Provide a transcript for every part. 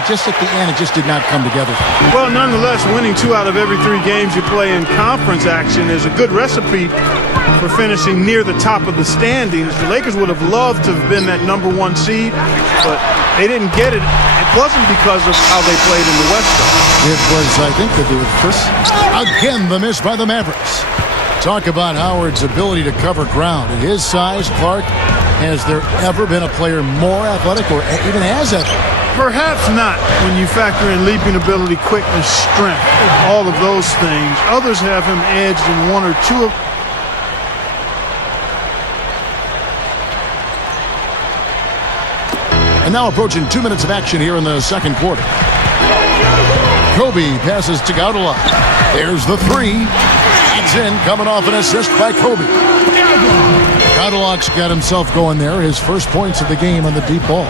Just at the end, it just did not come together. Well, nonetheless, winning 2 out of every 3 games you play in conference action is a good recipe for finishing near the top of the standings. The Lakers would have loved to have been that #1 seed, but they didn't get it. It wasn't because of how they played in the West, though. It was, I think, to do with Chris. Again, the miss by the Mavericks. Talk about Howard's ability to cover ground. At his size, Clark, has there ever been a player more athletic or even as athletic? Perhaps not when you factor in leaping ability, quickness, strength, all of those things. Others have him edged in 1 or 2 of. And now approaching 2 minutes of action here in the second quarter. Kobe passes to Gaudala. There's the 3. That's in, coming off an assist by Kobe. Gaudala's got himself going there. His first points of the game on the deep ball.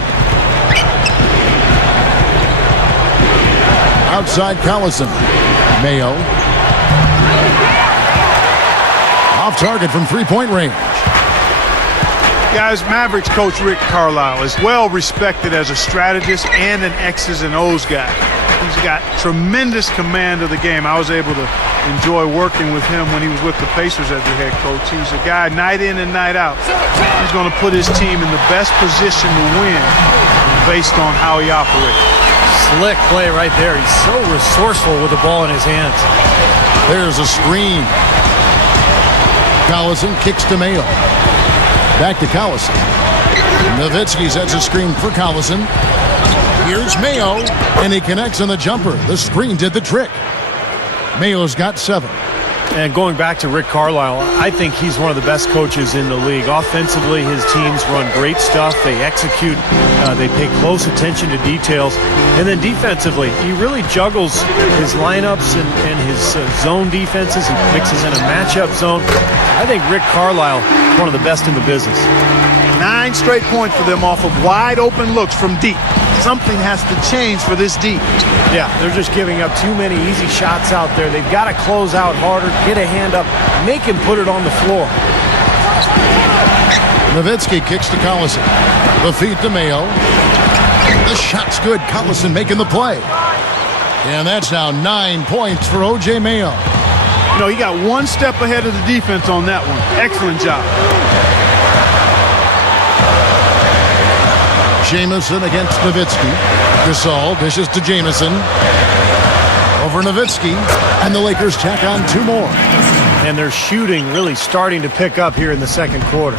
Outside Collison. Mayo. Off target from 3-point range. Guys, Mavericks coach Rick Carlisle is well respected as a strategist and an X's and O's guy. He's got tremendous command of the game. I was able to enjoy working with him when he was with the Pacers as the head coach. He's a guy night in and night out. He's going to put his team in the best position to win based on how he operates. Slick play right there. He's so resourceful with the ball in his hands. There's a screen. Collison kicks to Mayo. Back to Collison. Nowitzki sets a screen for Collison. Here's Mayo, and he connects on the jumper. The screen did the trick. Mayo's got 7. And going back to Rick Carlisle, I think he's one of the best coaches in the league. Offensively, his teams run great stuff. They execute. They pay close attention to details. And then defensively, he really juggles his lineups and his zone defenses and mixes in a matchup zone. I think Rick Carlisle is one of the best in the business. 9 straight points for them off of wide open looks from deep. Something has to change for this deep. Yeah, they're just giving up too many easy shots out there. They've got to close out harder, get a hand up, make him put it on the floor. Nowitzki kicks to Collison. The feed to Mayo. The shot's good. Collison making the play. And that's now 9 points for O.J. Mayo. You know, he got 1 step ahead of the defense on that one. Excellent job. Jamison against Nowitzki. Gasol dishes to Jamison. Over Nowitzki. And the Lakers tack on 2 more. And their shooting really starting to pick up here in the second quarter.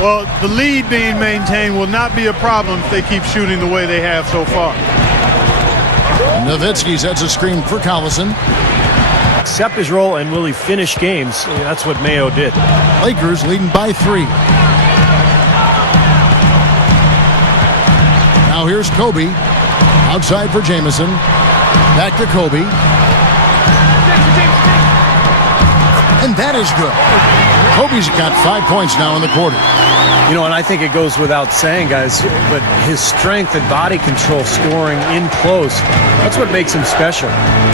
Well, the lead being maintained will not be a problem if they keep shooting the way they have so far. Nowitzki sets a screen for Collison. Accept his role and will he finish games? That's what Mayo did. Lakers leading by 3. Now here's Kobe. Outside for Jamison. Back to Kobe. And that is good. Kobe's got 5 points now in the quarter. You know, and I think it goes without saying, guys, but his strength and body control scoring in close, that's what makes him special.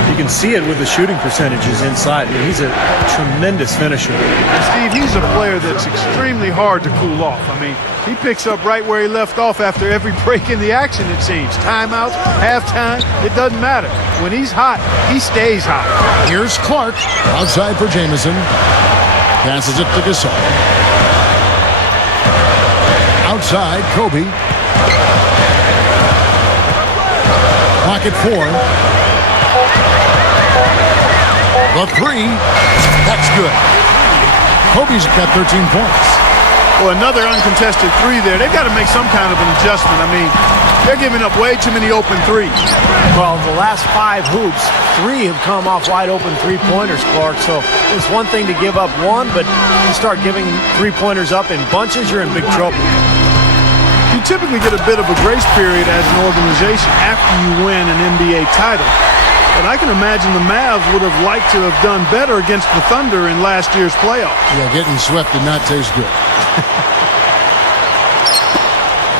You can see it with the shooting percentages inside. I mean, he's a tremendous finisher. And Steve, he's a player that's extremely hard to cool off. I mean, he picks up right where he left off after every break in the action, it seems. Timeouts, halftime, it doesn't matter. When he's hot, he stays hot. Here's Clark. Outside for Jamison. Passes it to Gasol. Outside, Kobe. Pocket 4. The 3. That's good. Kobe's got 13 points. Well, another uncontested 3 there. They've got to make some kind of an adjustment. I mean, they're giving up way too many open 3s. Well, the last 5 hoops, 3 have come off wide open 3-pointers, Clark. So it's one thing to give up 1, but you start giving 3-pointers up in bunches, you're in big trouble. You typically get a bit of a grace period as an organization after you win an NBA title. But I can imagine the Mavs would have liked to have done better against the Thunder in last year's playoffs. Yeah, getting swept did not taste good.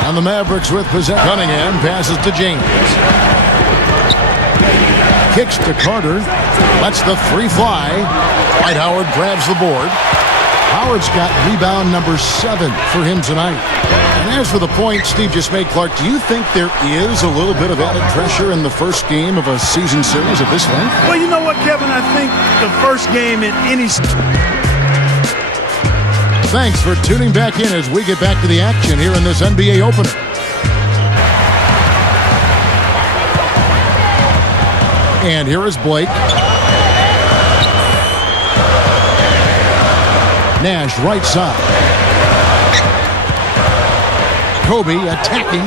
And the Mavericks with possession. Cunningham passes to James. Kicks to Carter. Lets the 3 fly. Dwight Howard grabs the board. Howard's got rebound number 7 for him tonight. And as for the point Steve just made, Clark, do you think there is a little bit of added pressure in the first game of a season series at this length? Well, you know what, Kevin? I think the first game in any... Thanks for tuning back in as we get back to the action here in this NBA opener. And here is Blake. Nash right side. Kobe attacking.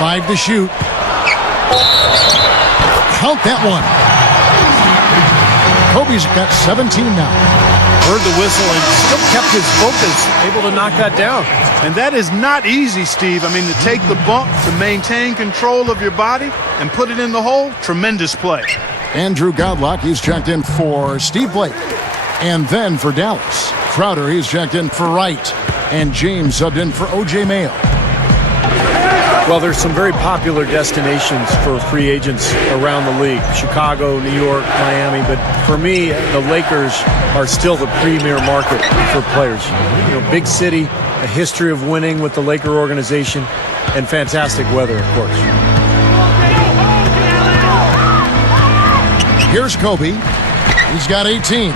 5 to shoot. Count that one. Kobe's got 17 now. Heard the whistle and still kept his focus, able to knock that down. And that is not easy, Steve. I mean, to take the bump, to maintain control of your body, and put it in the hole, tremendous play. Andrew Godlock, he's checked in for Steve Blake. And then for Dallas, Crowder, he's checked in for Wright. And James subbed in for O.J. Mayo. Well, there's some very popular destinations for free agents around the league. Chicago, New York, Miami. But for me, the Lakers are still the premier market for players. You know, big city, a history of winning with the Laker organization, and fantastic weather, of course. Here's Kobe. He's got 18.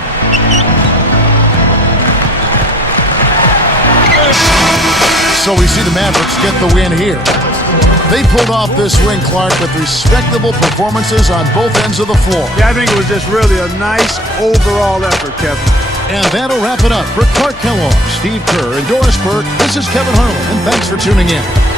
So we see the Mavericks get the win here. They pulled off this win, Clark, with respectable performances on both ends of the floor. Yeah, I think it was just really a nice overall effort, Kevin. And that'll wrap it up for Clark Kellogg, Steve Kerr, and Doris Burke. This is Kevin Harlan, and thanks for tuning in.